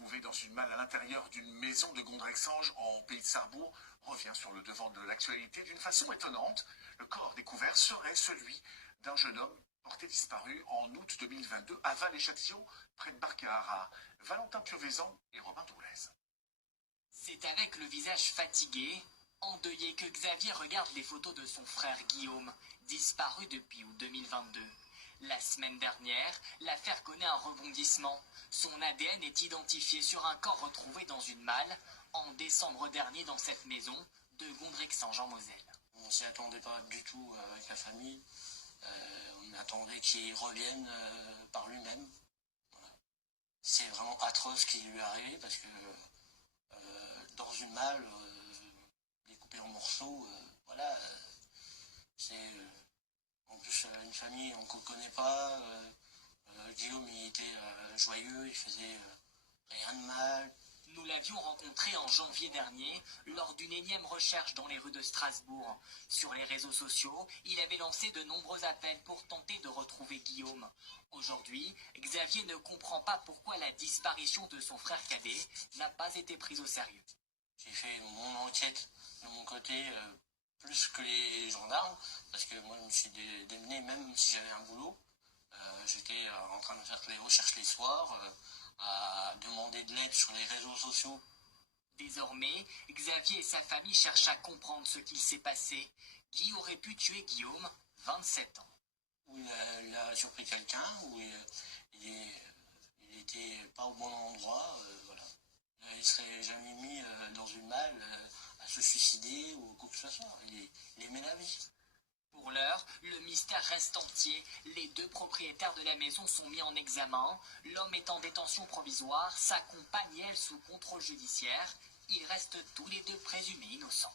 trouvé dans une malle à l'intérieur d'une maison de Gondrexange en pays de Sarrebourg revient sur le devant de l'actualité d'une façon étonnante. Le corps découvert serait celui d'un jeune homme porté disparu en août 2022 à Val-et-Châtillon, près de Barcard, Valentin Piovesan et Robin Doulez. C'est avec le visage fatigué, endeuillé, que Xavier regarde les photos de son frère Guillaume, disparu depuis août 2022. La semaine dernière, l'affaire connaît un rebondissement. Son ADN est identifié sur un corps retrouvé dans une malle en décembre dernier dans cette maison de Gondrexange en Moselle. On ne s'y attendait pas du tout avec la famille. On attendait qu'il revienne par lui-même. Voilà. C'est vraiment atroce ce qui lui est arrivé parce que dans une malle, découpée en morceaux, voilà, c'est en plus une famille qu'on ne connaît pas. Guillaume, il était joyeux, il faisait rien de mal. Nous l'avions rencontré en janvier dernier lors d'une énième recherche dans les rues de Strasbourg. Sur les réseaux sociaux, il avait lancé de nombreux appels pour tenter de retrouver Guillaume. Aujourd'hui, Xavier ne comprend pas pourquoi la disparition de son frère cadet n'a pas été prise au sérieux. J'ai fait mon enquête de mon côté plus que les gendarmes, parce que moi je me suis démené même si j'avais un boulot. J'étais en train de faire les recherches les soirs, à demander de l'aide sur les réseaux sociaux. Désormais, Xavier et sa famille cherchent à comprendre ce qu'il s'est passé. Qui aurait pu tuer Guillaume, 27 ans? Où il a surpris quelqu'un, où il était pas au bon endroit, voilà. Il ne serait jamais mis dans une malle à se suicider ou quoi que ce soit. Il aimait la vie. Pour l'heure, le mystère reste entier. Les deux propriétaires de la maison sont mis en examen. L'homme est en détention provisoire, sa compagne, elle, sous contrôle judiciaire. Ils restent tous les deux présumés innocents.